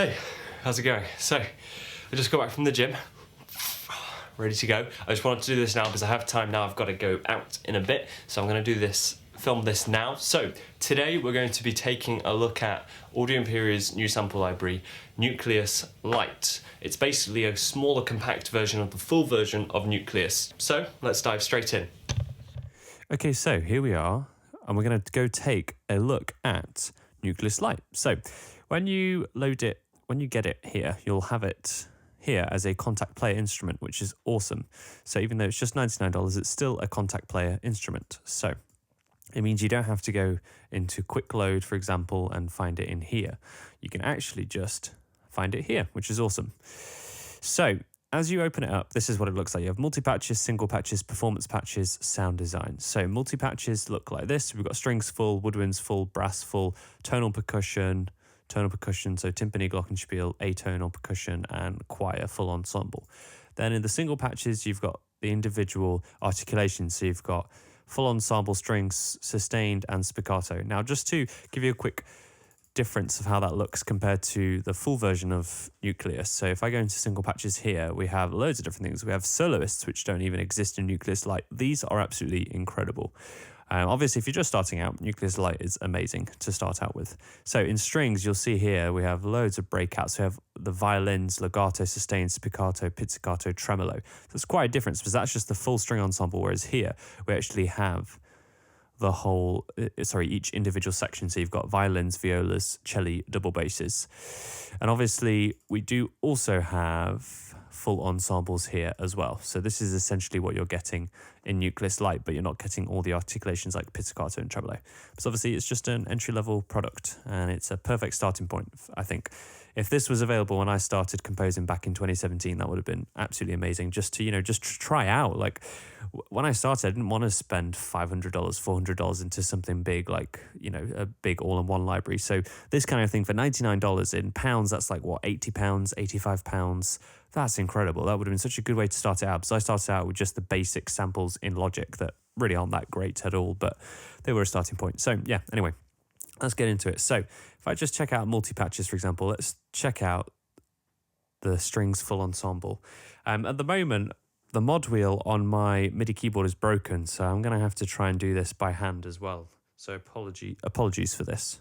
Hey, how's it going? So, I just got back from the gym, ready to go. I just wanted to do this now because I have time now. I've got to go out in a bit, so I'm going to do this, film this now. So, today we're going to be taking a look at Audio Imperia's new sample library, Nucleus Lite. It's basically a smaller, compact version of the full version of Nucleus. So, let's dive straight in. Okay, so here we are, and we're going to go take a look at Nucleus Lite. So, when you load it, when you get it here, you'll have it here as a contact player instrument, which is awesome. So even though it's just $99, it's still a contact player instrument. So it means you don't have to go into quick load, for example, and find it in here. You can actually just find it here, which is awesome. So as you open it up, this is what it looks like. You have multi-patches, single patches, performance patches, sound design. So multi-patches look like this. We've got strings full, woodwinds full, brass full, tonal percussion, so timpani, glockenspiel, atonal percussion, and choir full ensemble. Then in the single patches, you've got the individual articulations. So you've got full ensemble strings, sustained, and spiccato. Now, just to give you a quick difference of how that looks compared to the full version of Nucleus. So if I go into single patches here, we have loads of different things. We have soloists, which don't even exist in Nucleus Lite. These are absolutely incredible. Obviously, if you're just starting out, Nucleus Lite is amazing to start out with. So in strings, you'll see here, we have loads of breakouts. We have the violins, legato, sustained, spiccato, pizzicato, tremolo. So it's quite a difference because that's just the full string ensemble, whereas here we actually have the whole, each individual section. So you've got violins, violas, cello, double basses. And obviously, we do also have full ensembles here as well. So this is essentially what you're getting in Nucleus Lite, but you're not getting all the articulations like pizzicato and tremolo. So obviously it's just an entry-level product, and it's a perfect starting point, I think. If this was available when I started composing back in 2017, that would have been absolutely amazing, just to, just try out. Like when I started, I didn't want to spend $500, $400 into something big, like, a big all-in-one library. So this kind of thing for $99 in pounds, that's like what, £80, £85. That's incredible. That would have been such a good way to start it out. So I started out with just the basic samples in Logic that really aren't that great at all, but they were a starting point. So yeah, anyway, let's get into it. So if I just check out multi-patches, for example, let's check out the strings full ensemble. At the moment, the mod wheel on my MIDI keyboard is broken, so I'm going to have to try and do this by hand as well. So apologies for this.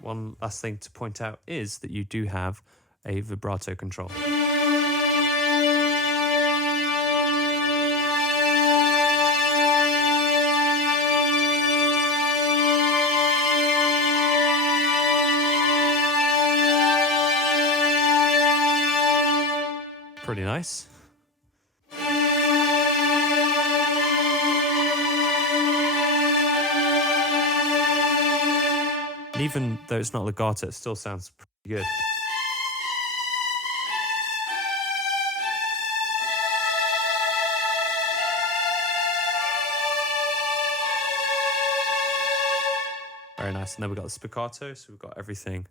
One last thing to point out is that you do have a vibrato control. Pretty nice. And even though it's not legato, it still sounds pretty good. Very nice. And then we've got the spiccato, so we've got everything.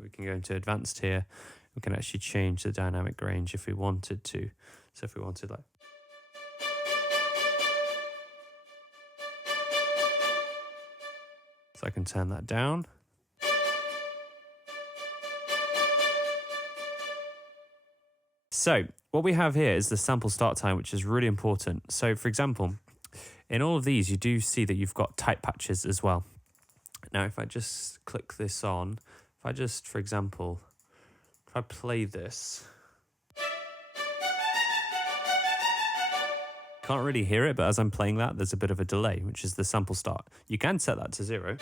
We can go into advanced here. We can actually change the dynamic range if we wanted to. So if we wanted so I can turn that down. So what we have here is the sample start time, which is really important. So for example, in all of these, you do see that you've got tight patches as well. Now, if I just click this on, if I just, for example, if I play this, can't really hear it, but as I'm playing that, there's a bit of a delay, which is the sample start. You can set that to 0,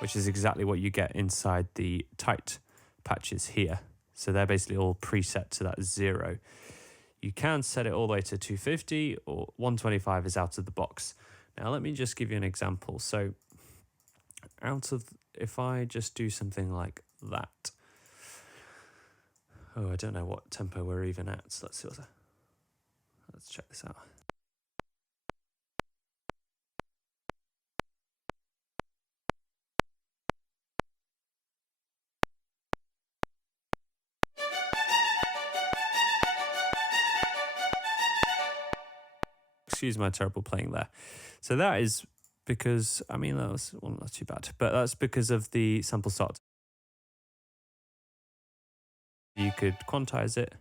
which is exactly what you get inside the tight patches here. So they're basically all preset to that 0. You can set it all the way to 250, or 125 is out of the box. Now let me just give you an example. So if I just do something like that. Oh, I don't know what tempo we're even at. So let's check this out. Excuse my terrible playing there. So that is because, I mean, that was not too bad, but that's because of the sample start. You could quantize it.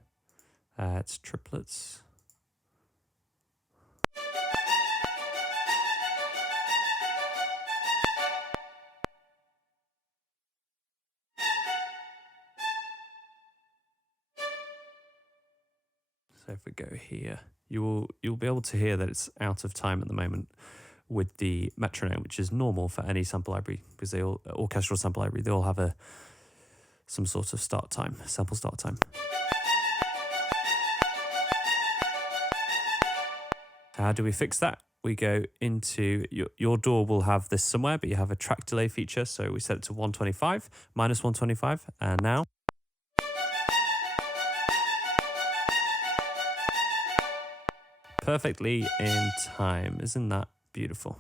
It's triplets. So if we go here, you'll be able to hear that it's out of time at the moment with the metronome, which is normal for any sample library, because they all, orchestral sample library, they all have some sort of start time, sample start time. How do we fix that? We go into, your DAW will have this somewhere, but you have a track delay feature. So we set it to 125, minus 125, and now. Perfectly in time. Isn't that beautiful?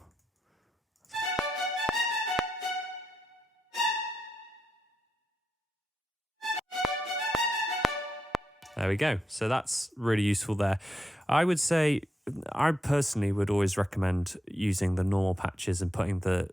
There we go. So that's really useful there. I would say, I personally would always recommend using the normal patches and putting the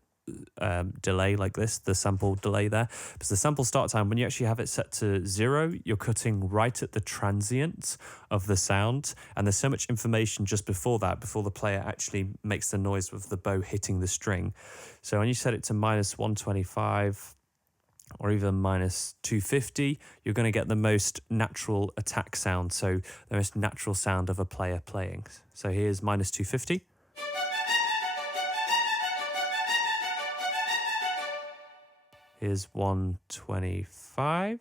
delay like this, the sample delay there, because the sample start time, when you actually have it set to 0, you're cutting right at the transient of the sound, and there's so much information just before that, before the player actually makes the noise with the bow hitting the string. So when you set it to minus 125 or even minus 250, you're going to get the most natural attack sound, so the most natural sound of a player playing. So here's minus 250. Here's 125.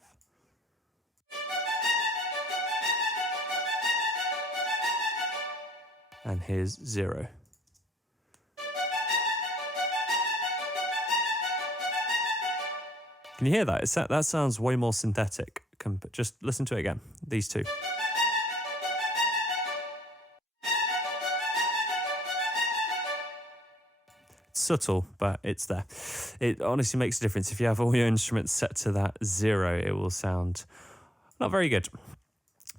And here's 0. Can you hear that? That sounds way more synthetic. Just listen to it again, these two. Subtle, but it's there. It honestly makes a difference. If you have all your instruments set to that 0, it will sound not very good.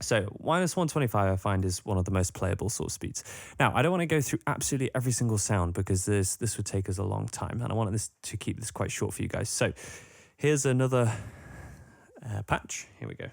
So minus 125 I find is one of the most playable sort of speeds. Now, I don't want to go through absolutely every single sound because this would take us a long time, and I wanted to keep this quite short for you guys. So here's another patch. Here we go.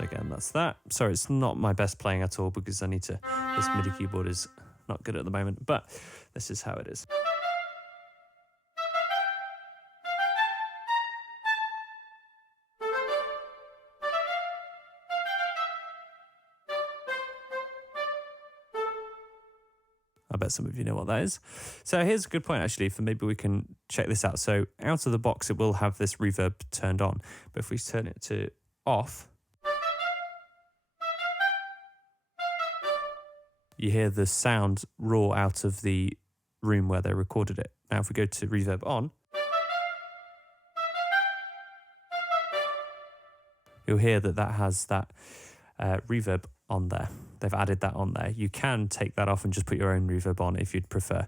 Again, that's that. Sorry, it's not my best playing at all because this MIDI keyboard is not good at the moment, but this is how it is. I bet some of you know what that is. So here's a good point actually for maybe we can check this out. So out of the box, it will have this reverb turned on, but if we turn it to off, you hear the sound raw out of the room where they recorded it. Now, if we go to reverb on, you'll hear that that has that reverb on there. They've added that on there. You can take that off and just put your own reverb on if you'd prefer.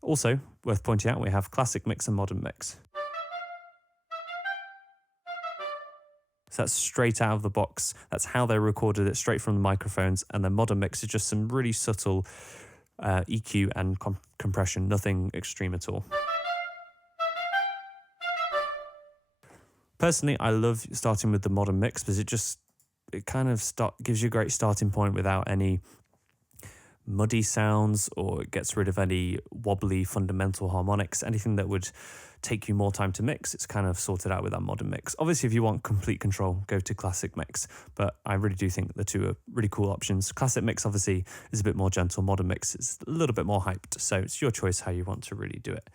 Also, worth pointing out, we have classic mix and modern mix. So that's straight out of the box. That's how they recorded it, straight from the microphones. And the modern mix is just some really subtle EQ and compression, nothing extreme at all. Personally, I love starting with the modern mix because it kind of gives you a great starting point without any muddy sounds, or it gets rid of any wobbly fundamental harmonics, anything that would take you more time to mix. It's kind of sorted out with that modern mix. Obviously, if you want complete control, go to classic mix, but I really do think that the two are really cool options. Classic mix obviously is a bit more gentle, modern mix is a little bit more hyped, so it's your choice how you want to really do it.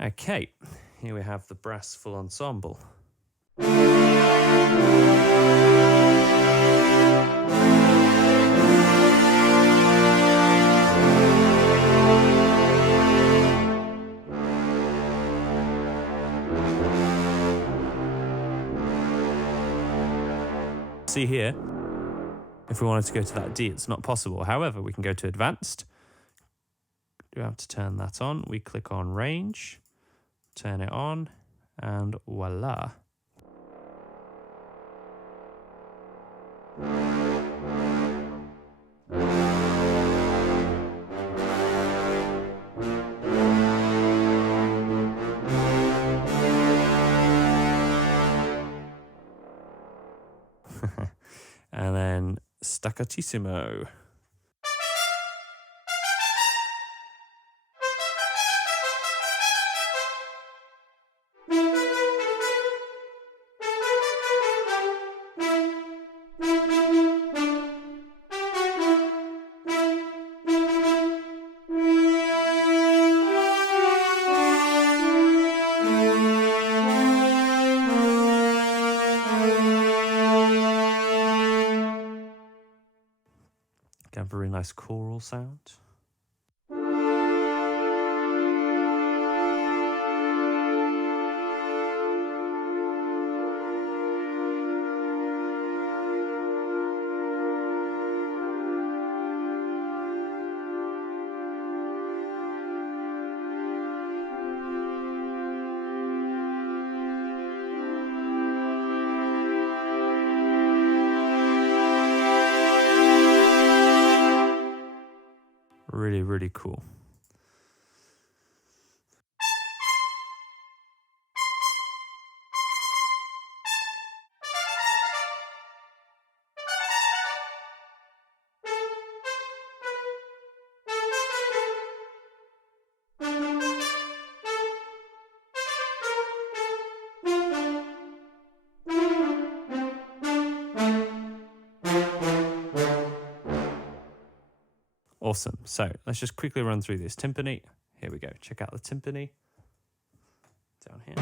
Okay, here we have the brass full ensemble. See here, if we wanted to go to that D, it's not possible. However, we can go to advanced. You have to turn that on. We click on range, turn it on, and voila. And then staccatissimo. Get a very nice choral sound. Really, really cool. Awesome. So let's just quickly run through this timpani. Here we go. Check out the timpani down here.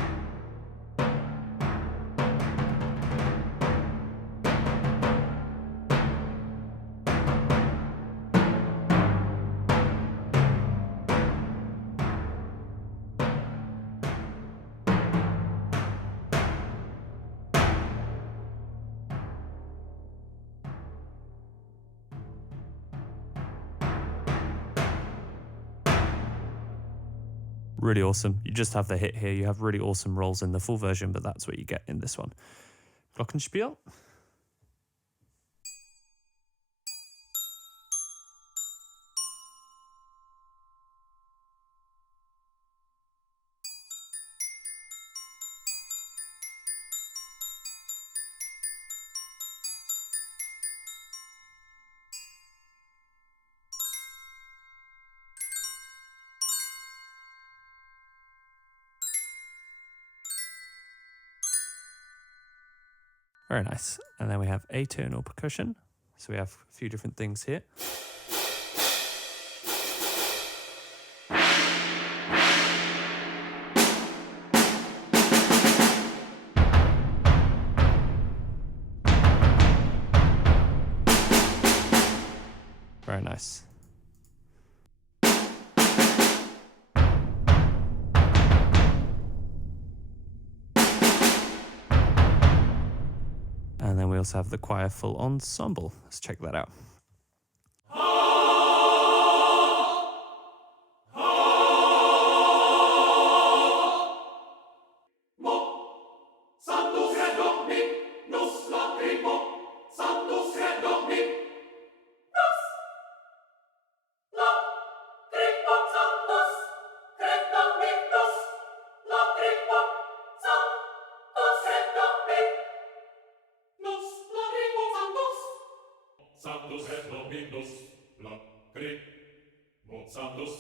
Really awesome. You just have the hit here. You have really awesome rolls in the full version, but that's what you get in this one. Glockenspiel. Very nice. And then we have atonal percussion. So we have a few different things here. Very nice. And then we also have the choir full ensemble. Let's check that out. Sanctus et Dominus, Lacrimo Sanctus.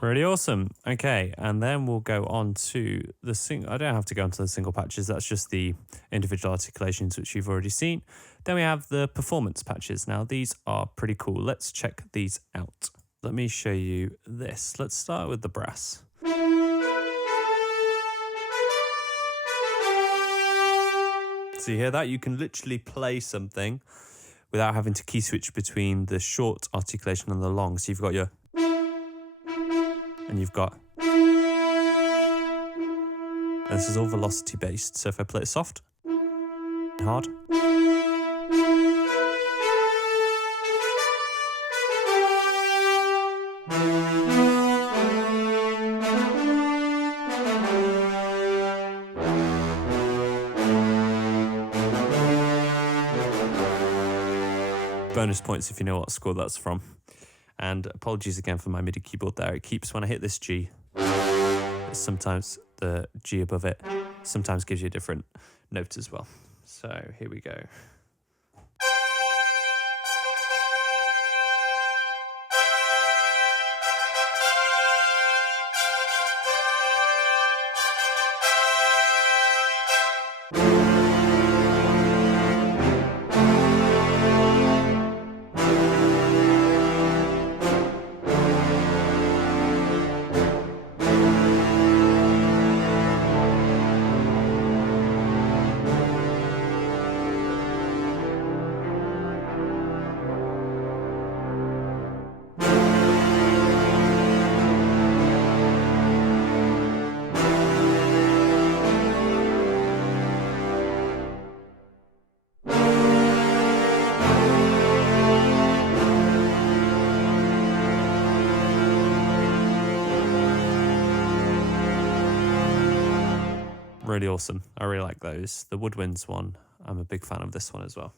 Pretty awesome. Okay, and then we'll go on to the I don't have to go into the single patches. That's just the individual articulations, which you've already seen. Then we have the performance patches. Now, these are pretty cool. Let's check these out. Let me show you this. Let's start with the brass. So you hear that? You can literally play something without having to key switch between the short articulation and the long. So you've got your... and you've got... and this is all velocity based. So if I play it soft, hard, bonus points if you know what score that's from. And apologies again for my MIDI keyboard there. It keeps, when I hit this G, sometimes the G above it sometimes gives you a different note as well. So here we go. Really awesome. I really like those. The woodwinds one, I'm a big fan of this one as well.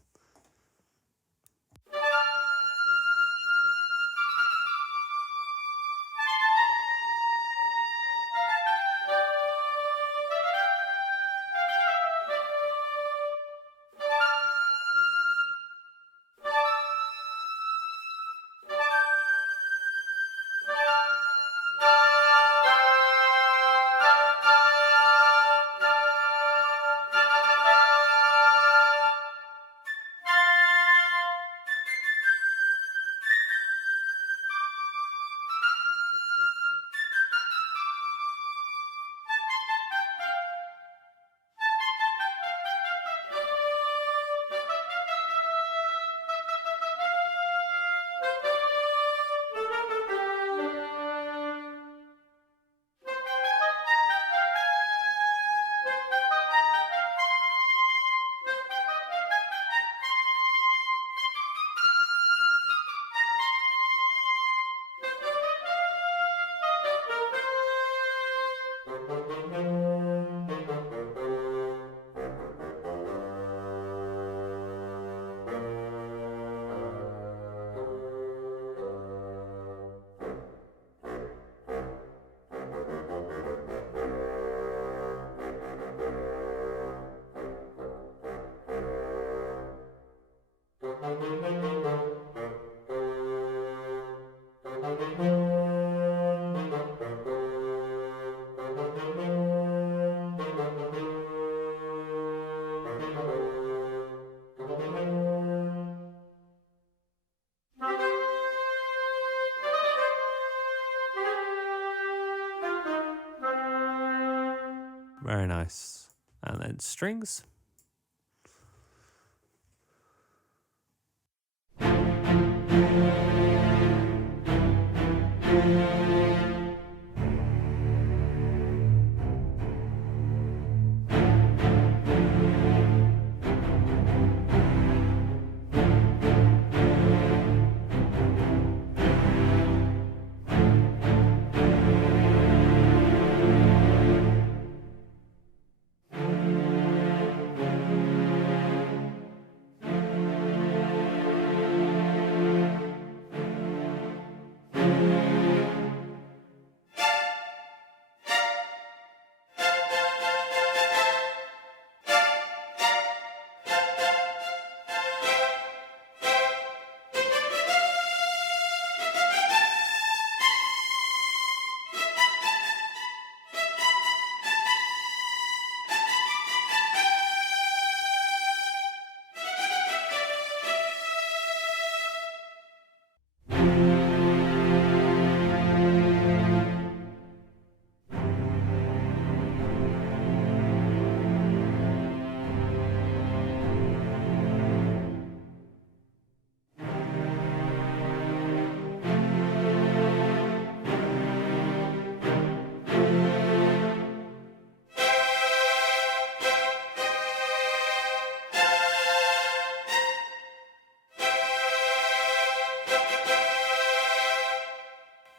Very nice. And then strings.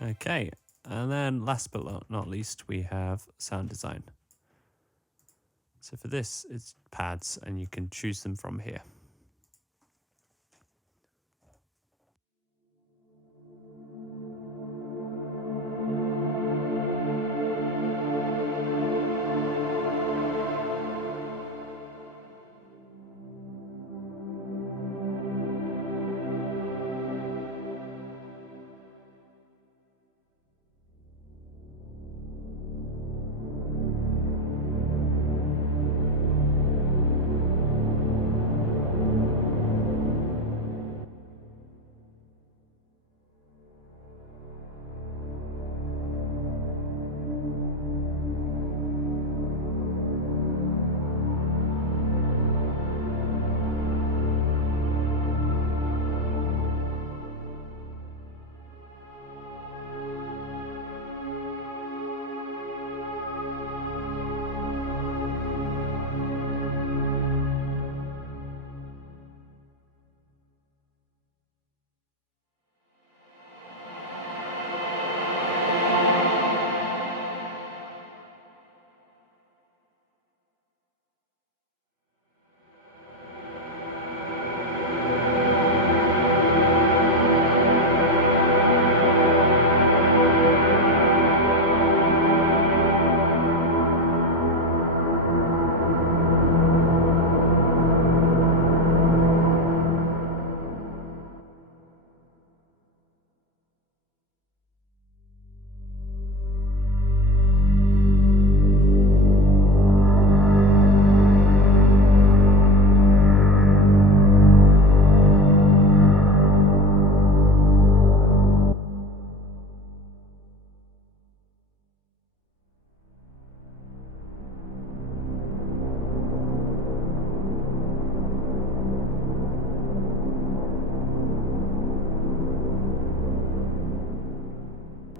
Okay, and then last but not least, we have sound design. So for this, it's pads, and you can choose them from here.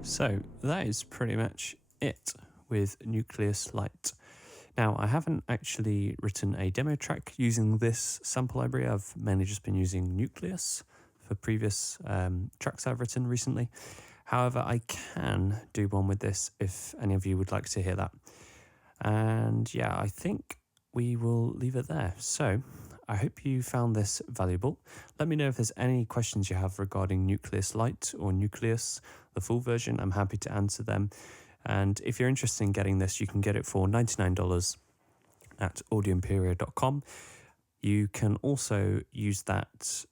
So that is pretty much it with Nucleus Lite. Now, I haven't actually written a demo track using this sample library. I've mainly just been using Nucleus for previous tracks I've written recently. However, I can do one with this if any of you would like to hear that. And yeah, I think we will leave it there. So I hope you found this valuable. Let me know if there's any questions you have regarding Nucleus Lite or Nucleus, the full version. I'm happy to answer them. And if you're interested in getting this, you can get it for $99 at audioimperia.com. You can also use that,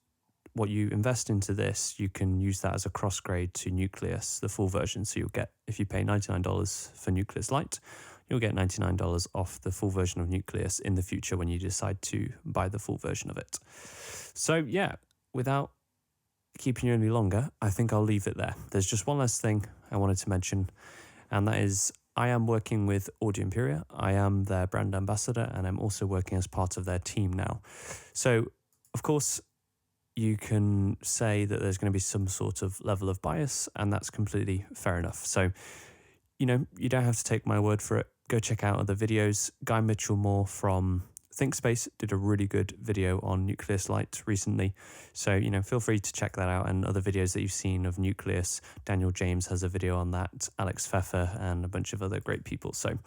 what you invest into this, you can use that as a cross grade to Nucleus, the full version. So you'll get, if you pay $99 for Nucleus Lite, you'll get $99 off the full version of Nucleus in the future when you decide to buy the full version of it. So yeah, without keeping you any longer, I think I'll leave it there. There's just one last thing I wanted to mention, and that is I am working with Audio Imperia. I am their brand ambassador, and I'm also working as part of their team now. So, of course, you can say that there's going to be some sort of level of bias, and that's completely fair enough. So, you know, you don't have to take my word for it. Go check out other videos. Guy Mitchell-Moore from ThinkSpace did a really good video on Nucleus Lite recently. So, you know, feel free to check that out, and other videos that you've seen of Nucleus. Daniel James has a video on that, Alex Pfeffer, and a bunch of other great people. So,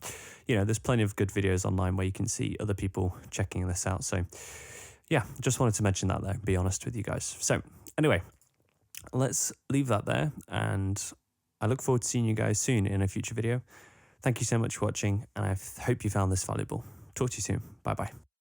you know, there's plenty of good videos online where you can see other people checking this out. So, yeah, just wanted to mention that there, be honest with you guys. So, anyway, let's leave that there, and I look forward to seeing you guys soon in a future video. Thank you so much for watching, and I hope you found this valuable. Talk to you soon. Bye-bye.